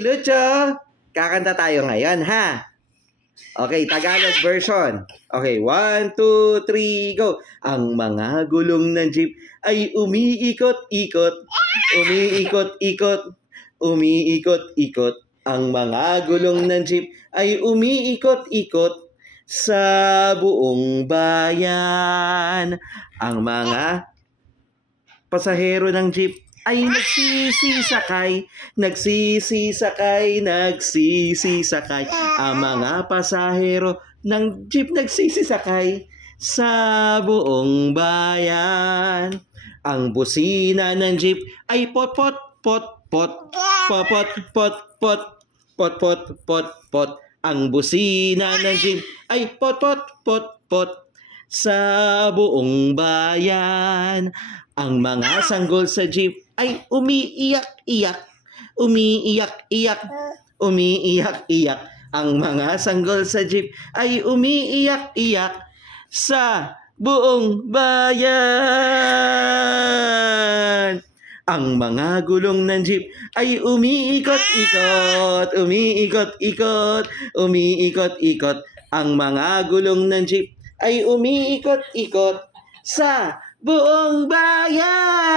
Lucho, kakanta tayo ngayon, ha? Okay, Tagalog version. Okay, 1, 2, 3, go. Ang mga gulong ng jeep ay umiikot-ikot. Umiikot-ikot. Umiikot-ikot. Ang mga gulong ng jeep ay umiikot-ikot sa buong bayan. Ang mga pasahero ng jeep ay nagsisisakay. Ang mga pasahero ng jeep nagsisisakay sa buong bayan. Ang busina ng jeep ay pot-pot-pot-pot. Pot-pot-pot-pot-pot. Ang busina ng jeep ay pot-pot-pot-pot sa buong bayan. Ang mga sanggol sa jeep ay umiiyak-iyak. Umiiyak-iyak. Umiiyak-iyak. Ang mga sanggol sa jeep ay umiiyak-iyak sa buong bayan. Ang mga gulong ng jeep ay umiikot-ikot. Umiikot-ikot. Umiikot-ikot. Ang mga gulong ng jeep ay umiikot-ikot sa buong bayan.